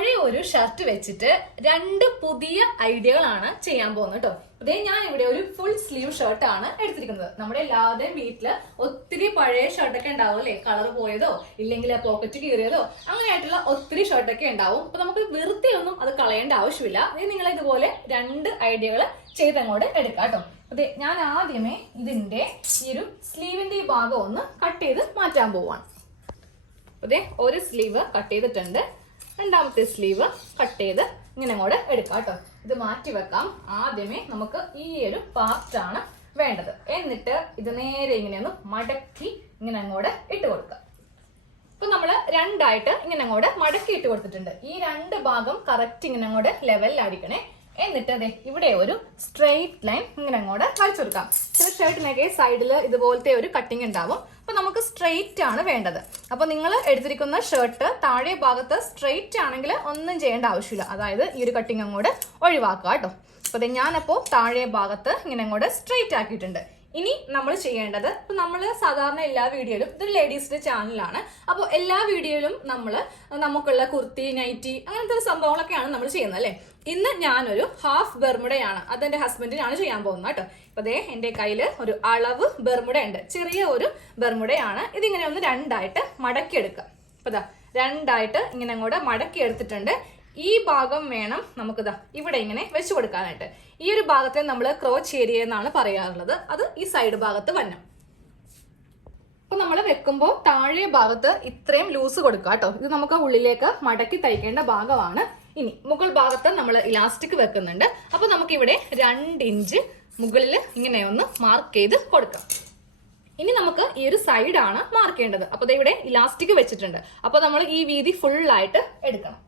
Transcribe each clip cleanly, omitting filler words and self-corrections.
പഴയ ഒരു ഷർട്ട് വെച്ചിട്ട് രണ്ട് പുതിയ ഐഡിയകളാണ് ചെയ്യാൻ പോകുന്നത് കേട്ടോ. അതേ ഞാൻ ഇവിടെ ഒരു ഫുൾ സ്ലീവ് ഷർട്ട് ആണ് എടുത്തിരിക്കുന്നത്. നമ്മുടെ എല്ലാവരുടെയും വീട്ടില് ഒത്തിരി പഴയ ഷർട്ടൊക്കെ ഉണ്ടാവും അല്ലെ, കളർ പോയതോ ഇല്ലെങ്കിൽ പോക്കറ്റ് കീറിയതോ അങ്ങനെയായിട്ടുള്ള ഒത്തിരി ഷർട്ടൊക്കെ ഉണ്ടാവും. അപ്പൊ നമുക്ക് വെറുതെയൊന്നും അത് കളയേണ്ട ആവശ്യമില്ല. നിങ്ങൾ ഇതുപോലെ രണ്ട് ഐഡിയകൾ ചെയ്തങ്ങോട്ട് എടുക്കാം കേട്ടോ. അതെ, ഞാൻ ആദ്യമേ ഇതിന്റെ ഈ ഒരു സ്ലീവിന്റെ ഈ ഭാഗം ഒന്ന് കട്ട് ചെയ്ത് മാറ്റാൻ പോവാണ്. അതെ, ഒരു സ്ലീവ് കട്ട് ചെയ്തിട്ടുണ്ട്, രണ്ടാമത്തെ സ്ലീവ് കട്ട് ചെയ്ത് ഇങ്ങനെ അങ്ങോട്ട് എടുക്കാം കേട്ടോ. ഇത് മാറ്റി വെക്കാം. ആദ്യമേ നമുക്ക് ഈ ഒരു പാർട്ടാണ് വേണ്ടത്. എന്നിട്ട് ഇത് നേരെ ഇങ്ങനെ ഒന്ന് മടക്കി ഇങ്ങനെ അങ്ങോട്ട് ഇട്ട് കൊടുക്കാം. ഇപ്പൊ നമ്മള് രണ്ടായിട്ട് ഇങ്ങനെ അങ്ങോട്ട് മടക്കി ഇട്ട് കൊടുത്തിട്ടുണ്ട്. ഈ രണ്ട് ഭാഗം കറക്റ്റ് ഇങ്ങനെ അങ്ങോട്ട് ലെവലിലായിരിക്കണേ. എന്നിട്ട് അതെ ഇവിടെ ഒരു സ്ട്രെയിറ്റ് ലൈൻ ഇങ്ങനെ അങ്ങോട്ട് വരച്ചു കൊടുക്കാം. ചില ഷർട്ടിനൊക്കെ സൈഡിൽ ഇതുപോലത്തെ ഒരു കട്ടിങ് ഉണ്ടാവും. അപ്പൊ നമുക്ക് സ്ട്രെയിറ്റ് ആണ് വേണ്ടത്. അപ്പൊ നിങ്ങൾ എടുത്തിരിക്കുന്ന ഷർട്ട് താഴെ ഭാഗത്ത് സ്ട്രെയിറ്റ് ആണെങ്കിൽ ഒന്നും ചെയ്യേണ്ട ആവശ്യമില്ല. അതായത് ഈ ഒരു കട്ടിങ് അങ്ങോട്ട് ഒഴിവാക്കുക കേട്ടോ. അപ്പൊ ഞാനപ്പോ താഴെ ഭാഗത്ത് ഇങ്ങനെ അങ്ങോട്ട് സ്ട്രെയിറ്റ് ആക്കിയിട്ടുണ്ട്. ഇനി നമ്മൾ ചെയ്യേണ്ടത്, ഇപ്പൊ നമ്മൾ സാധാരണ എല്ലാ വീഡിയോയിലും, ഇതൊരു ലേഡീസിന്റെ ചാനലാണ്, അപ്പോൾ എല്ലാ വീഡിയോയിലും നമുക്കുള്ള കുർത്തി, നൈറ്റി അങ്ങനത്തെ സംഭവങ്ങളൊക്കെയാണ് നമ്മൾ ചെയ്യുന്നത് അല്ലെ. ഇന്ന് ഞാനൊരു ഹാഫ് ബെർമുഡയാണ്, അതെന്റെ ഹസ്ബൻഡിനാണ് ചെയ്യാൻ പോകുന്നത് കേട്ടോ. അപ്പൊ അതേ എന്റെ കയ്യിൽ ഒരു അളവ് ബെർമുഡ ഉണ്ട്, ചെറിയ ഒരു ബെർമുഡയാണ്. ഇതിങ്ങനെ ഒന്ന് രണ്ടായിട്ട് മടക്കി എടുക്കുക. അപ്പൊ ഇതാ രണ്ടായിട്ട് ഇങ്ങനെ അങ്ങോട്ട് മടക്കി എടുത്തിട്ടുണ്ട്. ഈ ഭാഗം വേണം നമുക്കിതാ ഇവിടെ ഇങ്ങനെ വെച്ചു കൊടുക്കാനായിട്ട്. ഈ ഒരു ഭാഗത്തെ നമ്മൾ ക്രോച്ച് ഏരിയ എന്നാണ് പറയാറുള്ളത്. അത് ഈ സൈഡ് ഭാഗത്ത് വരണം. അപ്പൊ നമ്മൾ വെക്കുമ്പോൾ താഴെ ഭാഗത്ത് ഇത്രയും ലൂസ് കൊടുക്കുക കേട്ടോ. ഇത് നമുക്ക് ഉള്ളിലേക്ക് മടക്കി തയ്ക്കേണ്ട ഭാഗമാണ്. ഇനി മുകൾ ഭാഗത്ത് നമ്മൾ ഇലാസ്റ്റിക് വെക്കുന്നുണ്ട്. അപ്പൊ നമുക്കിവിടെ 2 ഇഞ്ച് മുകളിൽ ഇങ്ങനെ ഒന്ന് മാർക്ക് ചെയ്ത് കൊടുക്കാം. ഇനി നമുക്ക് ഈ ഒരു സൈഡാണ് മാർക്ക് ചെയ്യേണ്ടത്. അപ്പൊ ഇവിടെ ഇലാസ്റ്റിക് വെച്ചിട്ടുണ്ട്. അപ്പൊ നമ്മൾ ഈ വീതി ഫുള്ളായിട്ട് എടുക്കണം.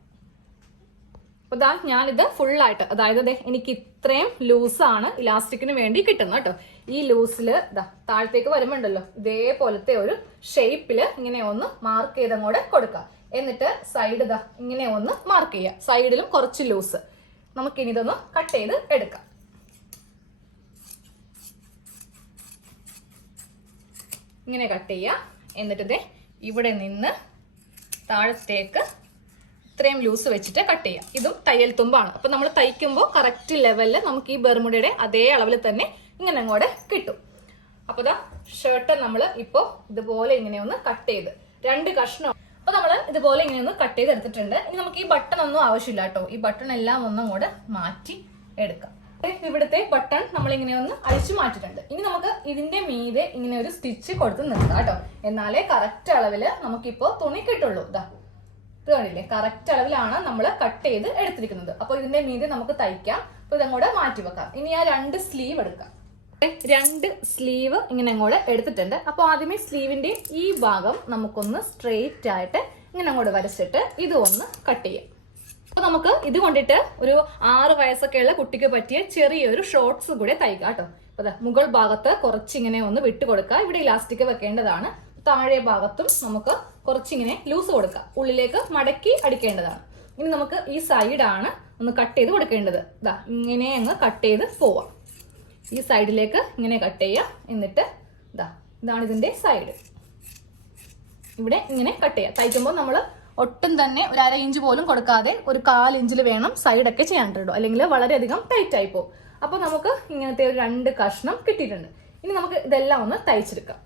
അപ്പൊ ഇതാ ഞാനിത് ഫുള്ളായിട്ട്, അതായത് എനിക്ക് ഇത്രയും ലൂസാണ് ഇലാസ്റ്റിക്കിന് വേണ്ടി കിട്ടുന്നത് കേട്ടോ. ഈ ലൂസില് ഇതാ താഴത്തേക്ക് വരുമ്പോണ്ടല്ലോ ഇതേപോലത്തെ ഒരു ഷേപ്പില് ഇങ്ങനെ ഒന്ന് മാർക്ക് ചെയ്തങ്ങോട്ട് കൊടുക്കാം. എന്നിട്ട് സൈഡ് ഇതാ ഇങ്ങനെ ഒന്ന് മാർക്ക് ചെയ്യുക. സൈഡിലും കുറച്ച് ലൂസ്. നമുക്കിനി ഇതൊന്ന് കട്ട് ചെയ്ത് എടുക്കാം. ഇങ്ങനെ കട്ട് ചെയ്യുക. എന്നിട്ട് ഇതേ ഇവിടെ നിന്ന് താഴത്തേക്ക് ഇത്രയും ലൂസ് വെച്ചിട്ട് കട്ട് ചെയ്യാം. ഇതും തയ്യൽ തുമ്പാണ്. അപ്പൊ നമ്മൾ തയ്ക്കുമ്പോൾ കറക്റ്റ് ലെവലിൽ നമുക്ക് ഈ ബെർമുഡയുടെ അതേ അളവിൽ തന്നെ ഇങ്ങനെ അങ്ങോട്ട് കിട്ടും. അപ്പൊ ഇതാ ഷർട്ട് നമ്മൾ ഇപ്പോ ഇതുപോലെ ഇങ്ങനെ ഒന്ന് കട്ട് ചെയ്ത് 2 കഷ്ണം. അപ്പൊ നമ്മൾ ഇതുപോലെ ഇങ്ങനെ ഒന്ന് കട്ട് ചെയ്ത് എടുത്തിട്ടുണ്ട്. ഇനി നമുക്ക് ഈ ബട്ടൺ ഒന്നും ആവശ്യമില്ല കേട്ടോ. ഈ ബട്ടൺ എല്ലാം ഒന്നും കൂടെ മാറ്റി എടുക്കാം. ഇവിടുത്തെ ബട്ടൺ നമ്മൾ ഇങ്ങനെ ഒന്ന് അഴിച്ചു മാറ്റിട്ടുണ്ട്. ഇനി നമുക്ക് ഇതിന്റെ മീതെ ഇങ്ങനെ ഒരു സ്റ്റിച്ച് കൊടുത്ത് നിർത്താം കേട്ടോ. എന്നാലേ കറക്റ്റ് അളവില് നമുക്കിപ്പോ തുണി കിട്ടുള്ളൂ. ഇതാ ഇത് കണ്ടില്ലേ, കറക്റ്റ് അളവിലാണ് നമ്മൾ കട്ട് ചെയ്ത് എടുത്തിരിക്കുന്നത്. അപ്പൊ ഇതിന്റെ മീതെ നമുക്ക് തയ്ക്കാം. അപ്പൊ ഇതങ്ങോട്ട് മാറ്റി വെക്കാം. ഇനി ആ 2 സ്ലീവ് എടുക്കാം. 2 സ്ലീവ് ഇങ്ങനെ അങ്ങോട്ട് എടുത്തിട്ടുണ്ട്. അപ്പൊ ആദ്യമേ സ്ലീവിന്റെ ഈ ഭാഗം നമുക്കൊന്ന് സ്ട്രെയിറ്റ് ആയിട്ട് ഇങ്ങനെ അങ്ങോട്ട് വരച്ചിട്ട് ഇത് ഒന്ന് കട്ട് ചെയ്യാം. അപ്പൊ നമുക്ക് ഇത് കൊണ്ടിട്ട് ഒരു 6 വയസ്സൊക്കെയുള്ള കുട്ടിക്ക് പറ്റിയ ചെറിയൊരു ഷോർട്സ് കൂടെ തയ്ക്കാം കേട്ടോ. അപ്പൊ മുകൾ ഭാഗത്ത് കുറച്ചിങ്ങനെ ഒന്ന് വിട്ടു കൊടുക്കുക. ഇവിടെ ഇലാസ്റ്റിക് വെക്കേണ്ടതാണ്. താഴെ ഭാഗത്തും നമുക്ക് കുറച്ചിങ്ങനെ ലൂസ് കൊടുക്കാം. ഉള്ളിലേക്ക് മടക്കി അടിക്കേണ്ടതാണ്. ഇനി നമുക്ക് ഈ സൈഡാണ് ഒന്ന് കട്ട് ചെയ്ത് കൊടുക്കേണ്ടത്. ഇതാ ഇങ്ങനെ അങ്ങ് കട്ട് ചെയ്ത് പോവാം. ഈ സൈഡിലേക്ക് ഇങ്ങനെ കട്ട് ചെയ്യാം. എന്നിട്ട് ഇതാണ് ഇതിന്റെ സൈഡ്. ഇവിടെ ഇങ്ങനെ കട്ട് ചെയ്യാം. തയ്ക്കുമ്പോൾ നമ്മൾ ഒട്ടും തന്നെ ഒരു 1/2 ഇഞ്ച് പോലും കൊടുക്കാതെ ഒരു 1/4 ഇഞ്ചിൽ വേണം സൈഡൊക്കെ ചെയ്യാൻ കേട്ടോ. അല്ലെങ്കിൽ വളരെയധികം ടൈറ്റ് ആയി പോകും. അപ്പൊ നമുക്ക് ഇങ്ങനത്തെ ഒരു 2 കഷ്ണം കിട്ടിയിട്ടുണ്ട്. ഇനി നമുക്ക് ഇതെല്ലാം ഒന്ന് തയ്ച്ചെടുക്കാം.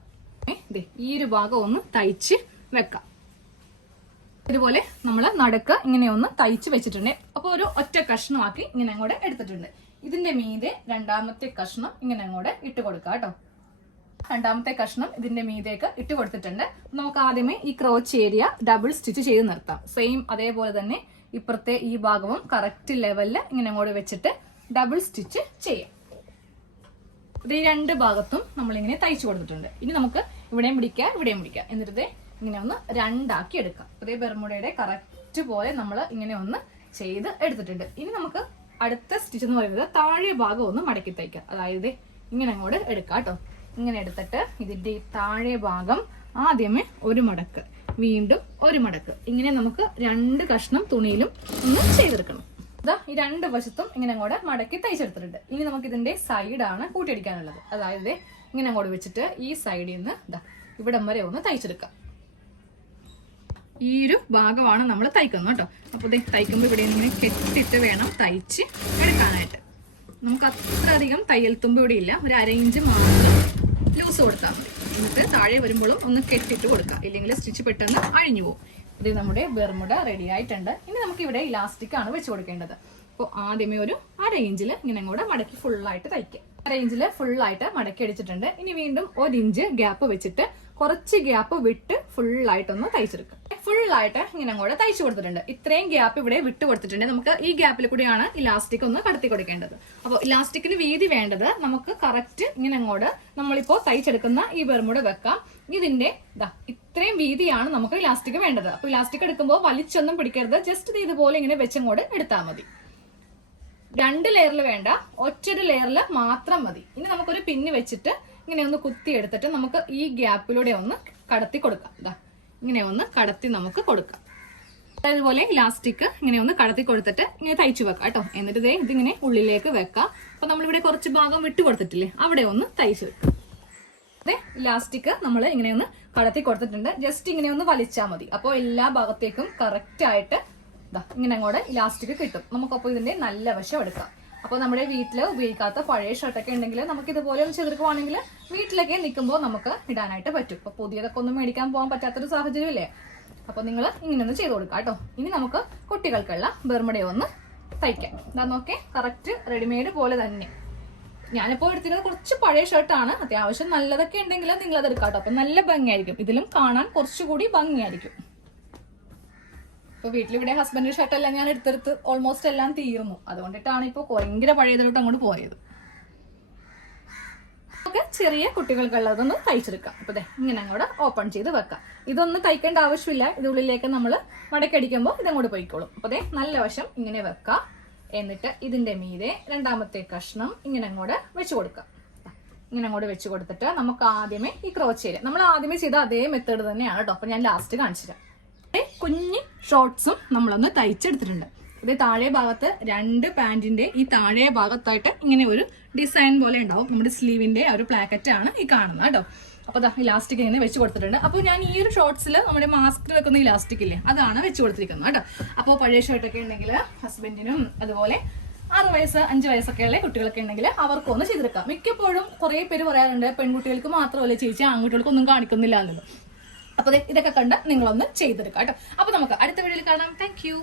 ഈ ഒരു ഭാഗം ഒന്ന് തയ്ച്ച് വെക്കാം. ഇതുപോലെ നമ്മൾ നടുക്ക് ഇങ്ങനെ ഒന്ന് തയ്ച്ച് വെച്ചിട്ടുണ്ട്. അപ്പൊ ഒരു ഒറ്റ കഷ്ണമാക്കി ഇങ്ങനെ അങ്ങോട്ട് എടുത്തിട്ടുണ്ട്. ഇതിന്റെ മീതെ രണ്ടാമത്തെ കഷ്ണം ഇങ്ങനെ അങ്ങോട്ട് ഇട്ട് കൊടുക്കാം കേട്ടോ. രണ്ടാമത്തെ കഷ്ണം ഇതിന്റെ മീതേക്ക് ഇട്ട് കൊടുത്തിട്ടുണ്ട്. നമുക്ക് ആദ്യമേ ഈ ക്രോച്ച് ഏരിയ ഡബിൾ സ്റ്റിച്ച് ചെയ്ത് നിർത്താം. സെയിം അതേപോലെ തന്നെ ഇപ്പുറത്തെ ഈ ഭാഗവും കറക്റ്റ് ലെവലിൽ ഇങ്ങനെ അങ്ങോട്ട് വെച്ചിട്ട് ഡബിൾ സ്റ്റിച്ച് ചെയ്യാം. ഈ 2 ഭാഗത്തും നമ്മളിങ്ങനെ തയ്ച്ചു കൊടുത്തിട്ടുണ്ട്. ഇനി നമുക്ക് ഇവിടെയും പിടിക്കാം, ഇവിടെയും പിടിക്കാം. എന്നിട്ട് ഇങ്ങനെ ഒന്ന് 2 ആക്കി എടുക്കാം. അതേ ബെർമുഡയുടെ കറക്റ്റ് പോലെ നമ്മൾ ഇങ്ങനെ ഒന്ന് ചെയ്ത് എടുത്തിട്ടുണ്ട്. ഇനി നമുക്ക് അടുത്ത സ്റ്റിച്ച് എന്ന് പറയുന്നത് താഴെ ഭാഗം ഒന്ന് മടക്കി തയ്ക്കാം. അതായത് ഇങ്ങനെ അങ്ങോട്ട് എടുക്കാം കേട്ടോ. ഇങ്ങനെ എടുത്തിട്ട് ഇതിന്റെ താഴെ ഭാഗം ആദ്യമേ ഒരു മടക്ക്, വീണ്ടും ഒരു മടക്ക്, ഇങ്ങനെ നമുക്ക് 2 കഷ്ണം തുണിയിലും ഒന്ന് ചെയ്തെടുക്കണം. ഈ 2 വശത്തും ഇങ്ങനെ അങ്ങോട്ട് മടക്കി തയ്ച്ചെടുത്തിട്ടുണ്ട്. ഇനി നമുക്ക് ഇതിന്റെ സൈഡാണ് കൂട്ടിയടിക്കാനുള്ളത്. അതായത് ഇങ്ങനെ അങ്ങോട്ട് വെച്ചിട്ട് ഈ സൈഡിൽ നിന്ന് ഇവിടം വരെ ഒന്ന് തയ്ച്ചെടുക്കാം. ഈ ഒരു ഭാഗമാണ് നമ്മൾ തയ്ക്കുന്നത് കേട്ടോ. അപ്പോൾ ഇത് തയ്ക്കുമ്പോൾ ഇവിടെ ഇങ്ങനെ കെട്ടിട്ട് വേണം തയ്ച്ച് എടുക്കാനായിട്ട്. നമുക്ക് അത്ര അധികം തയ്യൽ തുമ്പ് ഇവിടെ ഇല്ല, ഒരു 1/2 ഇഞ്ച് മാത്രം ലൂസ് കൊടുത്താൽ മതി. എന്നിട്ട് താഴെ വരുമ്പോഴും ഒന്ന് കെട്ടിട്ട് കൊടുക്കാം, ഇല്ലെങ്കിൽ സ്റ്റിച്ച് പെട്ടെന്ന് അഴിഞ്ഞു പോകും. ഇത് നമ്മുടെ ബെർമുഡ റെഡി ആയിട്ടുണ്ട്. ഇനി നമുക്ക് ഇവിടെ ഇലാസ്റ്റിക് ആണ് വെച്ച് കൊടുക്കേണ്ടത്. അപ്പോൾ ആദ്യമേ ഒരു 1/2 ഇഞ്ചിൽ ഇങ്ങനെ കൂടെ മടക്കി ഫുള്ളായിട്ട് തയ്ക്കുക. 1/2 ഇഞ്ചിൽ ഫുള്ളായിട്ട് മടക്കി അടിച്ചിട്ടുണ്ട്. ഇനി വീണ്ടും 1 ഇഞ്ച് ഗ്യാപ്പ് വെച്ചിട്ട് കുറച്ച് ഗ്യാപ്പ് വിട്ട് ഫുള്ളായിട്ടൊന്ന് തയ്ച്ചെടുക്കുക. ഫുള്ളായിട്ട് ഇങ്ങനെ കൂടെ തയ്ച്ചു കൊടുത്തിട്ടുണ്ട്. ഇത്രയും ഗ്യാപ്പ് ഇവിടെ വിട്ട് കൊടുത്തിട്ടുണ്ട്. നമുക്ക് ഈ ഗ്യാപ്പിൽ കൂടിയാണ് ഇലാസ്റ്റിക് ഒന്ന് കടത്തി കൊടുക്കേണ്ടത്. അപ്പോൾ ഇലാസ്റ്റിക്കിന് വീതി വേണ്ടത് നമുക്ക് കറക്റ്റ് ഇങ്ങനെ അങ്ങോട്ട് നമ്മളിപ്പോ തയ്ച്ചെടുക്കുന്ന ഈ ബെർമുഡ വെക്കാം. ഇതിന്റെ ഇത്രയും വീതിയാണ് നമുക്ക് ഇലാസ്റ്റിക് വേണ്ടത്. അപ്പൊ ഇലാസ്റ്റിക് എടുക്കുമ്പോൾ വലിച്ചൊന്നും പിടിക്കരുത്, ജസ്റ്റ് ഇതുപോലെ ഇങ്ങനെ വെച്ചങ്ങോട്ട് എടുത്താൽ മതി. 2 ലെയറിൽ വേണ്ട, ഒറ്റൊരു ലെയറിൽ മാത്രം മതി. ഇനി നമുക്കൊരു പിന്ന് വെച്ചിട്ട് ഇങ്ങനെ ഒന്ന് കുത്തി എടുത്തിട്ട് നമുക്ക് ഈ ഗ്യാപ്പിലൂടെ ഒന്ന് കടത്തി കൊടുക്കാം. ഇങ്ങനെ ഒന്ന് കടത്തി നമുക്ക് കൊടുക്കാം. അതുപോലെ ഇലാസ്റ്റിക് ഇങ്ങനെ ഒന്ന് കടത്തി കൊടുത്തിട്ട് ഇങ്ങനെ തയ്ച്ചു വെക്കാം കേട്ടോ. എന്നിട്ട് ഇതിങ്ങനെ ഉള്ളിലേക്ക് വെക്കാം. അപ്പൊ നമ്മളിവിടെ കുറച്ച് ഭാഗം വിട്ടു കൊടുത്തിട്ടില്ലേ, അവിടെ ഒന്ന് തയ്ച്ചു വെക്കാം. അതെ, ഇലാസ്റ്റിക് നമ്മൾ ഇങ്ങനെ ഒന്ന് കടത്തി കൊടുത്തിട്ടുണ്ട്. ജസ്റ്റ് ഇങ്ങനെ ഒന്ന് വലിച്ചാൽ മതി. അപ്പോൾ എല്ലാ ഭാഗത്തേക്കും കറക്റ്റ് ആയിട്ട് ഇങ്ങനെ അങ്ങോട്ട് ഇലാസ്റ്റിക് കിട്ടും. നമുക്കപ്പോൾ ഇതിന്റെ നല്ല വശം എടുക്കാം. അപ്പോൾ നമ്മുടെ വീട്ടിൽ ഉപയോഗിക്കാത്ത പഴയ ഷർട്ടൊക്കെ ഉണ്ടെങ്കിൽ നമുക്ക് ഇതുപോലെ ഒന്ന് ചെയ്തെടുക്കുവാണെങ്കിൽ വീട്ടിലൊക്കെ നിൽക്കുമ്പോൾ നമുക്ക് ഇടാനായിട്ട് പറ്റും. അപ്പോൾ പുതിയതൊക്കെ ഒന്നും മേടിക്കാൻ പോകാൻ പറ്റാത്തൊരു സാഹചര്യം ഇല്ലേ. അപ്പോൾ നിങ്ങൾ ഇങ്ങനെ ഒന്ന് ചെയ്ത് കൊടുക്കാം കേട്ടോ. ഇനി നമുക്ക് കുട്ടികൾക്കുള്ള ബെർമുഡ ഒന്ന് തയ്ക്കാം. ഇതാ നോക്കേ, കറക്റ്റ് റെഡിമെയ്ഡ് പോലെ തന്നെ. ഞാനിപ്പോൾ എടുത്തിരുന്നത് കുറച്ച് പഴയ ഷർട്ടാണ്. അത്യാവശ്യം നല്ലതൊക്കെ ഉണ്ടെങ്കിൽ നിങ്ങൾ അത് എടുക്കാം കേട്ടോ. അപ്പം നല്ല ഭംഗിയായിരിക്കും, ഇതിലും കാണാൻ കുറച്ചുകൂടി ഭംഗിയായിരിക്കും. ഇപ്പൊ വീട്ടിലിവിടെ ഹസ്ബൻഡിന്റെ ഷർട്ടെല്ലാം ഞാൻ എടുത്തെടുത്ത് ഓൾമോസ്റ്റ് എല്ലാം തീർന്നു. അതുകൊണ്ടിട്ടാണ് ഇപ്പൊ ഭയങ്കര പഴയതിലോട്ട് അങ്ങോട്ട് പോയത്. നമുക്ക് ചെറിയ കുട്ടികൾക്കുള്ളതൊന്ന് തയ്ച്ചെടുക്കാം. അപ്പൊ ഇങ്ങനെ അങ്ങോട്ട് ഓപ്പൺ ചെയ്ത് വെക്കാം. ഇതൊന്നും തയ്ക്കേണ്ട ആവശ്യമില്ല, ഇതിനുള്ളിലേക്ക് നമ്മൾ മടക്കടിക്കുമ്പോൾ ഇതങ്ങോട്ട് പോയിക്കോളും. അപ്പൊ നല്ല വശം ഇങ്ങനെ വെക്കാം. എന്നിട്ട് ഇതിന്റെ മീതെ രണ്ടാമത്തെ കഷ്ണം ഇങ്ങനെ അങ്ങോട്ട് വെച്ചു കൊടുക്കാം. ഇങ്ങനെ അങ്ങോട്ട് വെച്ച് കൊടുത്തിട്ട് നമുക്ക് ആദ്യമേ ഈ ക്രോച്ചയിൽ നമ്മൾ ആദ്യമേ ചെയ്ത അതേ മെത്തേഡ് തന്നെയാണ് കേട്ടോ. അപ്പൊ ഞാൻ ലാസ്റ്റ് കാണിച്ചു തരാം. കുഞ്ഞ് ഷോർട്ട്സും നമ്മളൊന്ന് തയ്ച്ചെടുത്തിട്ടുണ്ട്. ഇത് താഴെ ഭാഗത്ത് 2 പാന്റിന്റെ ഈ താഴെ ഭാഗത്തായിട്ട് ഇങ്ങനെ ഒരു ഡിസൈൻ പോലെ ഉണ്ടാവും. നമ്മുടെ സ്ലീവിന്റെ ഒരു പ്ലാക്കറ്റ് ആണ് ഈ കാണുന്നത് കേട്ടോ. അപ്പൊ ഇലാസ്റ്റിക് ഇങ്ങനെ വെച്ച് കൊടുത്തിട്ടുണ്ട്. അപ്പോൾ ഞാൻ ഈ ഒരു ഷോർട്സിൽ നമ്മുടെ മാസ്ക് വെക്കുന്ന ഇലാസ്റ്റിക് ഇല്ലേ, അതാണ് വെച്ച് കൊടുത്തിരിക്കുന്നത് കേട്ടോ. അപ്പോൾ പഴയ ഷർട്ടൊക്കെ ഉണ്ടെങ്കിൽ ഹസ്ബൻഡിനും അതുപോലെ 6 വയസ്സ് 5 വയസ്സൊക്കെ ഉള്ള കുട്ടികളൊക്കെ ഉണ്ടെങ്കിൽ അവർക്കും ഒന്ന് ചെയ്തെടുക്കാം. മിക്കപ്പോഴും കുറെ പേര് പറയാറുണ്ട് പെൺകുട്ടികൾക്ക് മാത്രമല്ല ചേച്ചി ആൺകുട്ടികൾക്ക് ഒന്നും കാണിക്കുന്നില്ല എന്നത്. അപ്പൊ ഇതൊക്കെ കണ്ട് നിങ്ങളൊന്ന് ചെയ്തെടുക്കാം കേട്ടോ. അപ്പൊ നമുക്ക് അടുത്ത വീഡിയോയിൽ കാണാം. Thank you.